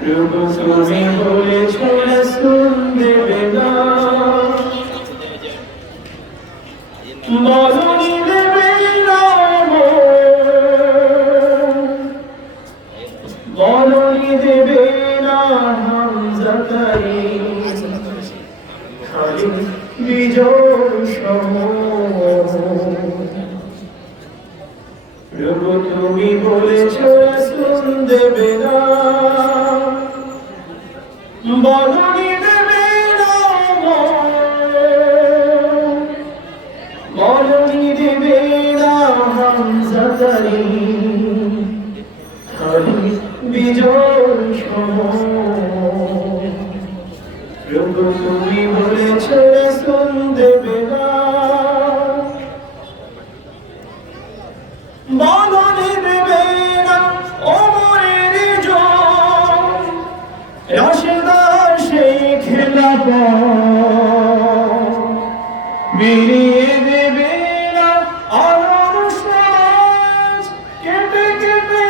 প্রভু তুমি বলেছ রাসূল দেবে না, বলনি দেবে না, বলনি দেবে না হামজাকে খালি বিজয় সম। প্রভু তুমি বলেছ রাসূল দেবে না, বলনি দেবে না, বলনি দেবে না হামজাকে খালি বিজয় সম। প্রভু তুমি বলেছ রাসূল দেবে না, বলনি দেবে না ওমরের জয়, রাশেদার সেই খেলাফত মিলিয়ে দেবে না আলোর সমাজ, কেটে কেটে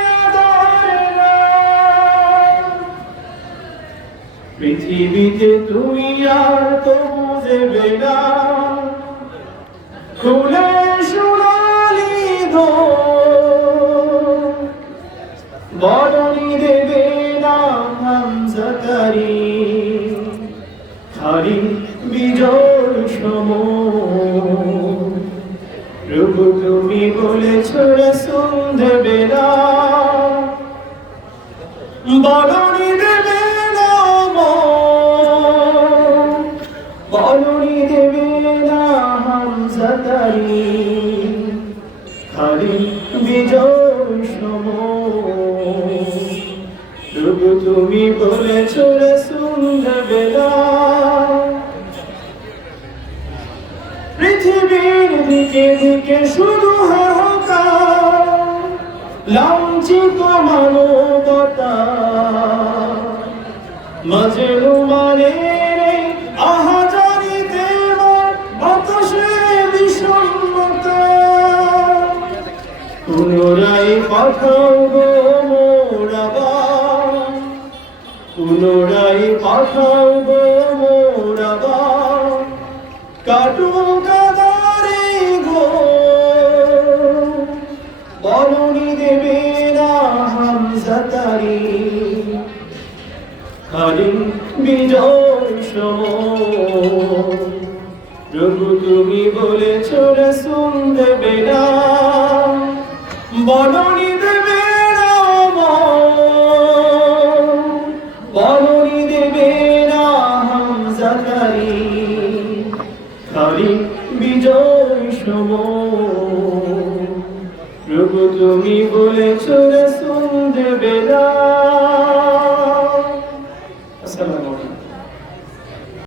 পৃথিবীতে তুমি আর তবু দেবে না খুলে সোনালি দোর, বলনি দেবে না হামজাকে খালি বিজয় সম। প্রভু তুমি বলেছ রাসূল দেবে না, বলনি দেবে না, বলনি দেবে না হামজাকে খালি বিজয় সম। প্রভু তুমি বলেছ রাসূল দেবে না, পৃথিবীর দিকে দিকে শুধু হাহাকার, লাঞ্ছিত মানবতা মাজলুমানের আহাজারিতে বাতাসে বিষণ্ণতা। পুনরায় পাঠাও গো মোর আবার, পুনরায় পাঠাও গো মোর আবার, কাটুক আঁধারে গো, বলনি দেবে না হামজাকে খালি বিজয় সম। প্রভু তুমি বলেছ রাসূল দেবে না, বলনি দেবে না, বলনি দেবে না হামজাকে খালি বিজয় সম। প্রভু তুমি বলেছ রাসূল দেবে না।